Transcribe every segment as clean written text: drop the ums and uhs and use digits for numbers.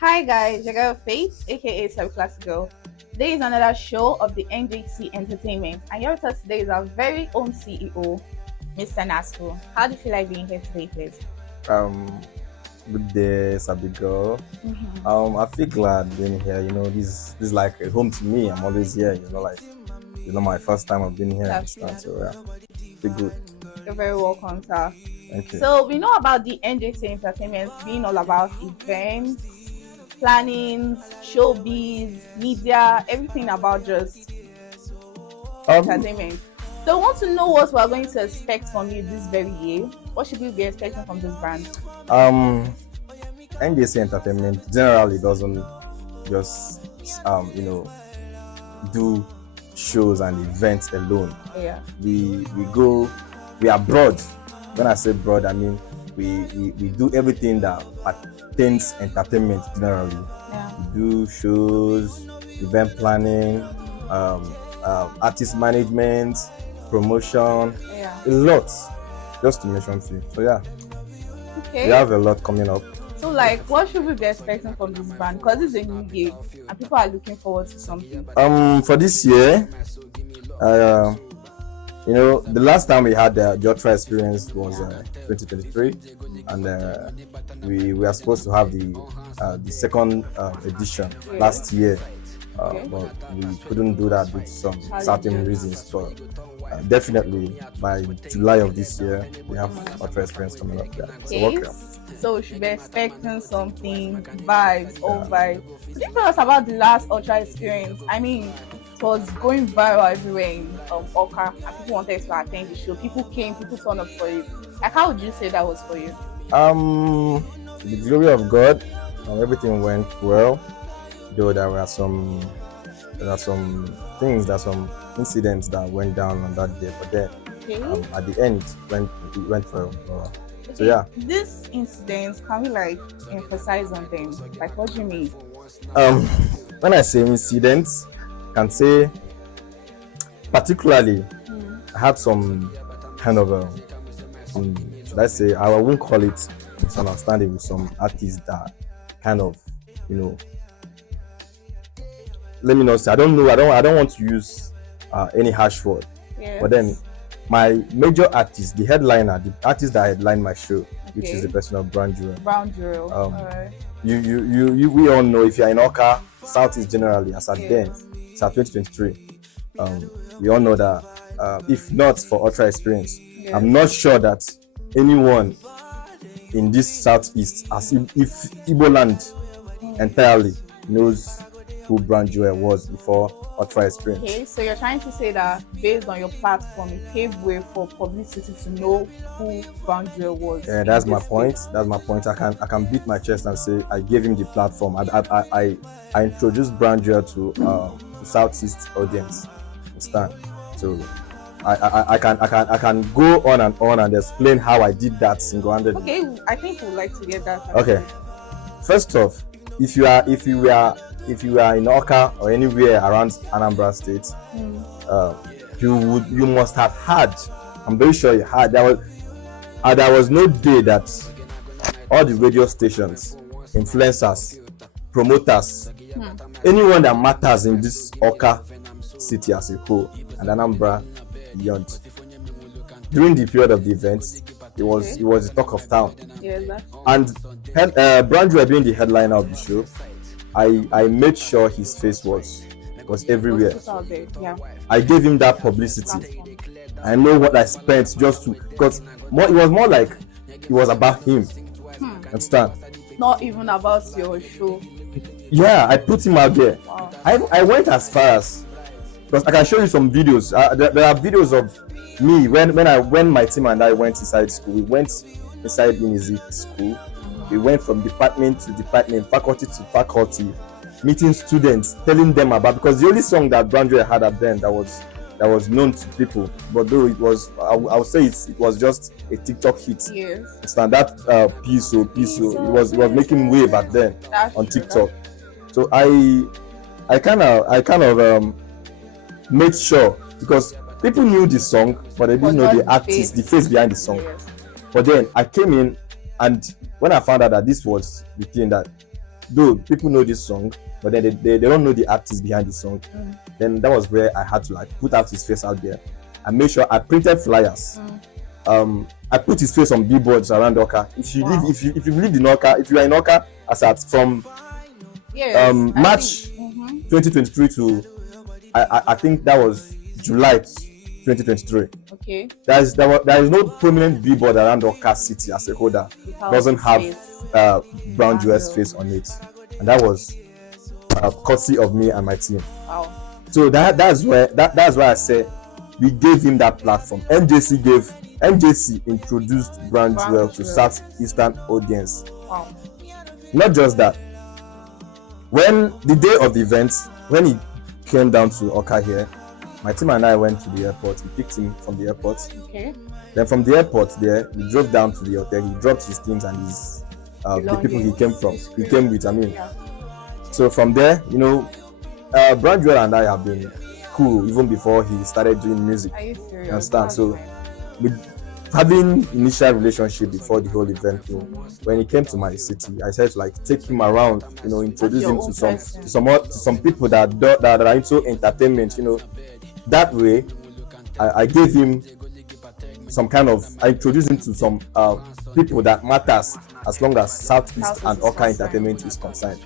Hi guys, your girl Faith, aka Sub Classic Girl. Today is another show of the NJC Entertainment, and here with us today is our very own CEO, Mr. NASCO. How do you feel like being here today, please? Um, Good day, Sabi girl. I feel glad being here. This is like a home to me. I'm always here. My first time of being here. That's So yeah, feel good. You're very welcome, sir. Thank you. So we know about the NJC Entertainment being all about events, plannings, showbiz, media, everything about just entertainment. So I want to know what we're going to expect from you this very year. What should we be expecting from this brand? NDC Entertainment generally doesn't just do shows and events alone. Yeah. We are broad. When I say broad, I mean we do everything that pertains entertainment generally. Yeah. We do shows, event planning, artist management, promotion, a lot, just to mention few. So yeah, Okay. we have a lot coming up. So like, what should we be expecting from this brand? Because it's a new year and people are looking forward to something. For this year, the last time we had the Jotra experience was 2023, and we were supposed to have the second edition last year, but we couldn't do that due to some certain reasons. But definitely by July of this year, we have Jotra experience coming up. Yeah. So welcome. So we should be expecting something, vibes, all vibes. Could you tell us about the last Ultra experience? I mean, it was going viral everywhere in Oka, and people wanted to attend the show. People came, people turned up for you. Like, how would you say that was for you? To the glory of God, everything went well. Though there are some incidents that went down on that day, but then at the end, it went well. So yeah. These incidents, can we like emphasize on them? Like, what do you mean? When I say incidents, I can say particularly I had some kind of should I say, I won't call it misunderstanding with some artists that kind of, let me not say, I don't know, I don't want to use any harsh word. Yes. But then my major artist, the artist that headlined my show, which is the person of BROWN JOEL. BROWN JOEL. Alright. We all know, if you're in Oka, Southeast generally, as at then, it's at 2023. We all know that if not for Ultra experience, I'm not sure that anyone in this Southeast, as if Igbo land entirely, knows who BROWN JOEL was before Ultra experience. Okay, so you're trying to say that based on your platform, it paved way for publicity to know who BROWN JOEL was. Yeah, that's my point. That's my point. I can beat my chest and say I gave him the platform. I introduced BROWN JOEL to Southeast audience. Understand? So I can go on and explain how I did that single-handedly. Okay, I think we'd like to get that. Okay. First off, if you are in Oka or anywhere around Anambra State, you must have had. I'm very sure you had. There was no day that all the radio stations, influencers, promoters, anyone that matters in this Oka city as a whole and Anambra beyond, during the period of the events, it was the talk of town. Yeah, exactly. And BROWN JOEL being the headliner of the show, I made sure his face was everywhere. Yeah. I gave him that publicity. I know what I spent just to, because it was more like it was about him. Understand? Not even about your show. Yeah, I put him out there. Wow. I went as far as, because I can show you some videos. There are videos of me when my team and I went inside school. We went inside Njc school. We went from department to department, faculty to faculty, meeting students, telling them about, because the only song that BROWN JOEL had at then that was known to people, but though it was, I would say it was just a TikTok hit. Yes. That piso, it was making way back then on TikTok. So I kind of made sure, because people knew the song, but they didn't know the artist, the face behind the song. Yes. But then I came in, and when I found out that this was the thing, that though people know this song, but then they don't know the artist behind the song. Then that was where I had to like put out his face out there. I made sure I printed flyers. I put his face on billboards around Oka. If you live, if you lived in Oka, if you are in Oka, as at from March 2023 to I think that was July 2023. Okay. There is no prominent billboard around Oka City as a whole that doesn't have Brown Joeel's face on it, and that was courtesy of me and my team. Wow. So that's why I said we gave him that platform. NJC introduced Brown Joeel to Southeastern audience. Wow. Not just that. When the day of the event, when he came down to Oka here, my team and I went to the airport. We picked him from the airport. Okay. Then from the airport there, we drove down to the hotel. He dropped his things and his the people he came from. He came with, Yeah. So from there, Brown Joeel and I have been cool even before he started doing music. Are you serious? You understand? So with having initial relationship before the whole event, when he came to my city, I said to like take him around, introduce him to some people that are into entertainment, That way, I gave him I introduced him to some people that matters as long as Southeast and Oka Entertainment is concerned.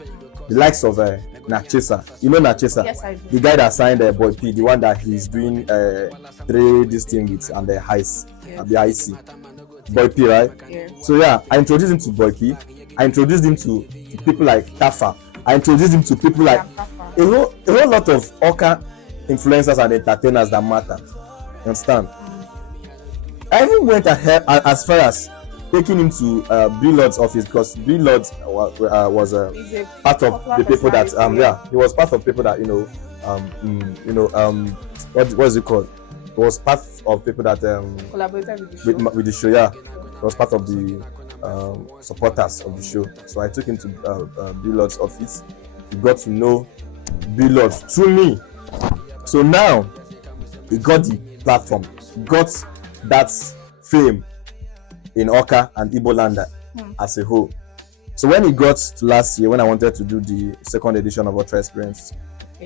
The likes of Nachesa. You know Nachesa? Yes, I do. The guy that signed Boy P, the one that he's doing this thing with and the Heist, the IC. Boy P, right? Yeah. So yeah, I introduced him to Boy P. I introduced him to people like Tafa. I introduced him to people like a whole lot of Oka influencers and entertainers that matter. You understand? I even went ahead as far as taking him to Lord's office, because Lord was part of the people that he was part of people that what's it called? He was part of people that collaborated with the show. Yeah, he was part of the supporters of the show. So I took him to Lord's office. He got to know Lord through me. So now he got the platform, got that fame in Oka and Igbo land as a whole. So when he got to last year, when I wanted to do the second edition of Ultra Experience,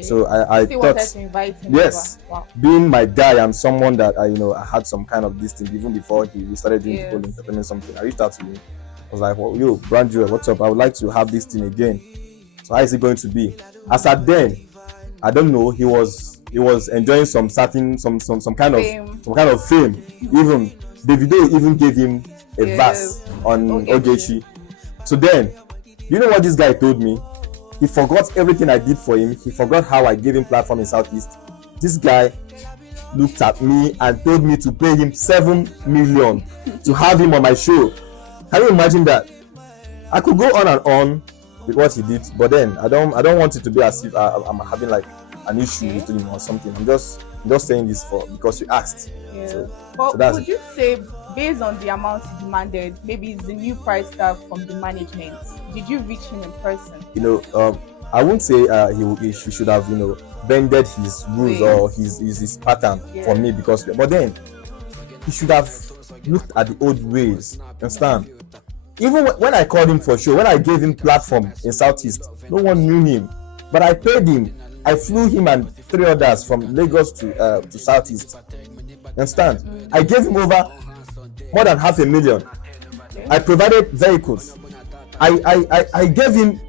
so I thought, wanted to invite him yes, wow. Being my guy and someone that I had some kind of this thing even before he started doing the whole entertainment something. I reached out to him. I was like, well, yo, Brown Joeel, what's up? I would like to have this thing again. So how is it going to be? As at then, I don't know. He was enjoying some kind of fame. Even Davido even gave him a verse on Ogechi. So then, you know what this guy told me? He forgot everything I did for him. He forgot how I gave him platform in Southeast. This guy looked at me and told me to pay him 7 million to have him on my show. Can you imagine that? I could go on and on with what he did, but then I don't want it to be as if I'm having like an issue with him or something. I'm just saying this because you asked. Yeah. So would you say, based on the amount he demanded, maybe it's the new price tag from the management, did you reach him in person? I wouldn't say he should have bended his rules or his pattern for me, but then he should have looked at the old ways. Understand? Even when I called him for show, when I gave him platform in Southeast, no one knew him, but I paid him. I flew him and 3 others from Lagos to Southeast. Understand? I gave him over more than 500,000. I provided vehicles. I gave him.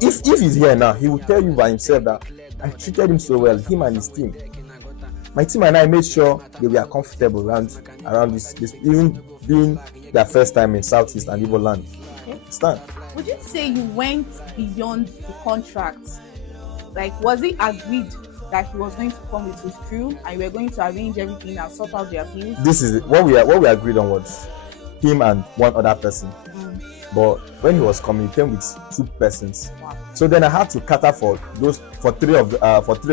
If he's here now, he will tell you by himself that I treated him so well, him and his team. My team and I made sure they were comfortable around this even being their first time in Southeast and Igbo land. Understand? Would you say you went beyond the contract? Like, was it agreed that he was going to come with his crew and you were going to arrange everything and sort out their bills? This is what we agreed on, was him and one other person. But when he was coming, he came with 2 persons. Wow. So then I had to cater for 3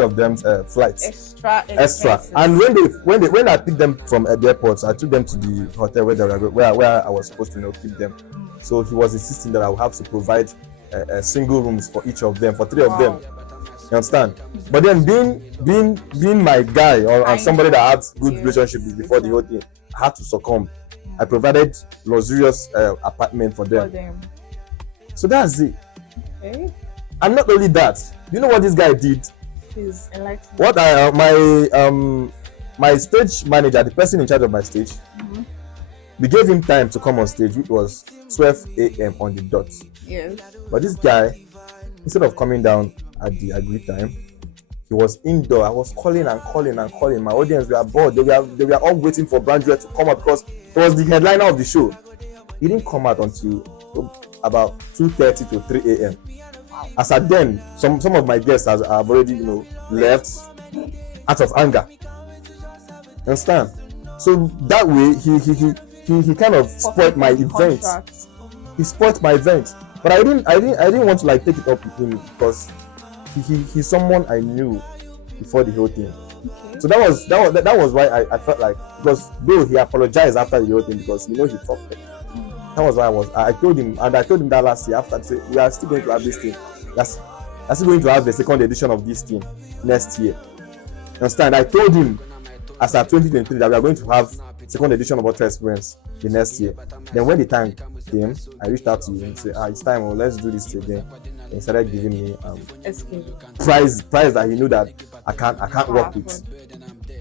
of them flights. Extra. And when I picked them from the airport, I took them to the hotel where I was supposed to keep them. So he was insisting that I would have to provide single rooms for each of them, for 3 of them. You understand? But then being my guy or somebody that had good relationship before the whole thing, I had to succumb. I provided luxurious apartment for them. So that's it. Okay. And not only that, you know what this guy did? Please enlighten me. What my stage manager, the person in charge of my stage, we gave him time to come on stage, which was 12 a.m. on the dot. Yes. But this guy, instead of coming down at the agreed time, he was indoor. I was calling and calling and calling. My audience were bored. They were all waiting for Brown Joel to come out because he was the headliner of the show. He didn't come out until about 2:30 to 3 a.m. As at then, some of my guests have already left out of anger. Understand? So that way he kind of spoiled my event. Contract. He spoiled my event. But I didn't want to like take it up with him because he's someone I knew before the whole thing. Okay. So that was why I felt like, because though he apologized after the whole thing because he fucked it. That was why I told him that last year after, say, we are still going to have this thing. That's still going to have the second edition of this thing next year. Understand? I told him as at 2023 that we are going to have second edition of Ultra Experience the next year. Then when the time came, I reached out to him and said, it's time, let's do this again. And he started giving me price that he knew that I can't work with.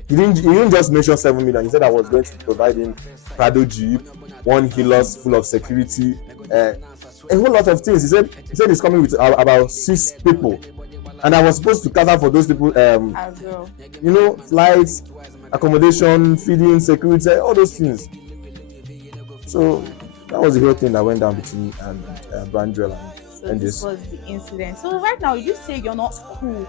He didn't just mention 7 million. He said I was going to provide him Prado Jeep, one Hilux full of security, a whole lot of things. He said he's coming with about 6 people, and I was supposed to cater for those people. As well. Flights, accommodation, feeding, security, all those things. So that was the whole thing that went down between me and Brown Joel and this was the incident. So right now, you say you're not cool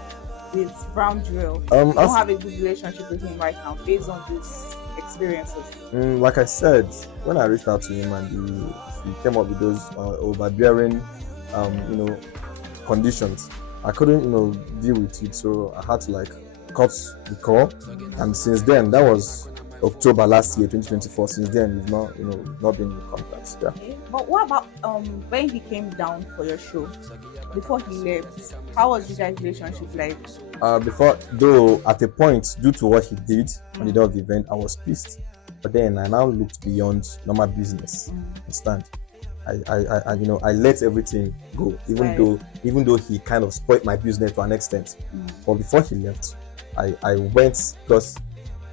with Brown Joel. You don't have a good relationship with him right now, based on these experiences. Like I said, when I reached out to him and he came up with those overbearing, conditions, I couldn't, deal with it. So I had to cut the call. And since then, that was October last year, 2024. Since then, we've not been in contact. Yeah. Okay. But what about when he came down for your show? Before he left, how was you guys' relationship like? Before, though, at a point, due to what he did on the day of the event, I was pissed. But then I now looked beyond normal business. Understand? I let everything go, even though he kind of spoiled my business to an extent. But before he left, I went because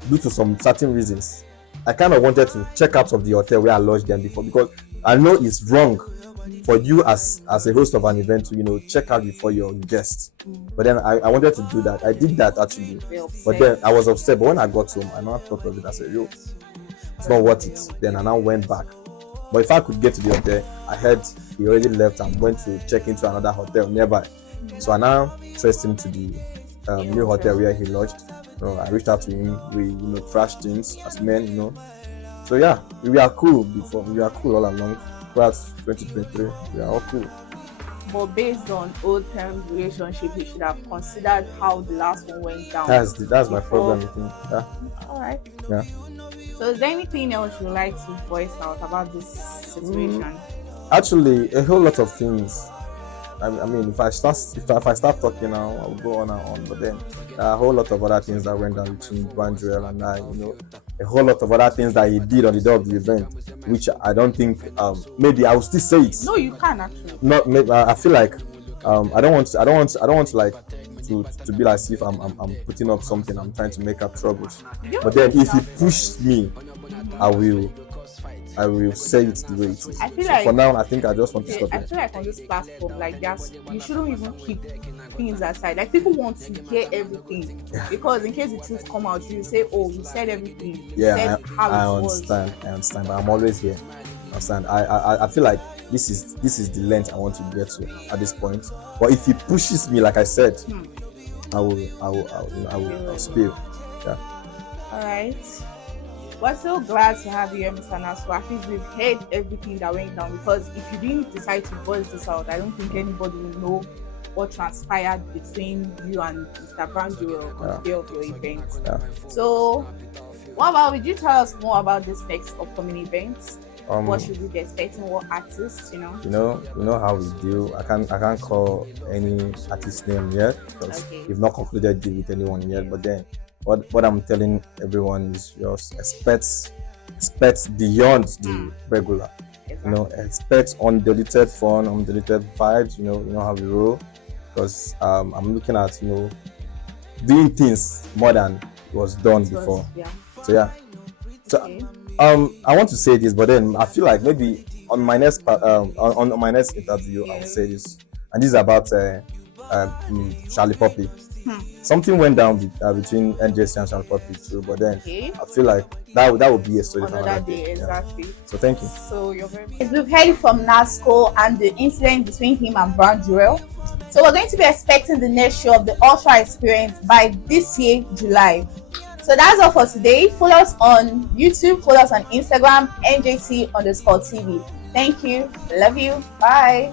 due to some certain reasons, I kind of wanted to check out of the hotel where I lodged them before, because I know it's wrong for you as a host of an event to check out before your guests. But then I wanted to do that. I did that actually. But then I was upset. But when I got home, I now thought of it. I said, it's not worth it. Then I now went back. But if I could get to the hotel, I heard he already left and went to check into another hotel nearby. So I now traced him to the new hotel where he lodged. So I reached out to him. We trashed things as men, So yeah, we are cool before. We are cool all along. Throughout 2023, we are all cool. But based on old term relationship, you should have considered how the last one went down. That's my problem with him. Yeah. All right. Yeah. So is there anything else you'd like to voice out about this situation? Actually, a whole lot of things. I mean, if I start talking now, I'll go on and on. But then there are a whole lot of other things that went down between Brown Joel and I. A whole lot of other things that he did on the day of the event, which I don't think maybe I will still say it. No, you can actually. Not maybe. I feel like I don't want like to be like as if I'm putting up something. I'm trying to make up troubles. But then if he pushed me, I will say it the way it is. I feel like for now, I think I just want to stop it. I feel like on this platform, you shouldn't even keep things aside. Like, people want to hear everything because in case the truth come out, you say, "Oh, you said everything." I understand, but I'm always here. Understand? I feel like this is the length I want to get to at this point. But if he pushes me, like I said, I will spill. Yeah. All right. We're so glad to have you here, Mr. NASCO. At least we've heard everything that went down, because if you didn't decide to voice this out, I don't think anybody will know what transpired between you and Mr. Brown Joel on the day of your event. Yeah. So, would you tell us more about this next upcoming event? What should we be expecting? What artists, You know how we do. I can't call any artist name yet because we've not concluded deal with anyone yet. But then, what I'm telling everyone is just expect beyond the regular. expect undeleted fun, undeleted vibes. You know how we roll. Because I'm looking at doing things more than was done before. Yeah. So yeah. So Okay. I want to say this, but then I feel like maybe on my next on my next interview I'll Yeah. say this, and this is about Charlie Poppy. Something went down between NJC and Charlie Poppy too, but then Okay. I feel like that would be a story for Another another day, day. Yeah. exactly. So thank you. So you're very. We've heard from NASCO and the incident between him and Brown Joel. So we're going to be expecting the next show of the Ultra Experience by this year, July. So that's all for today. Follow us on YouTube, follow us on Instagram, NJC_TV. Thank you. Love you. Bye.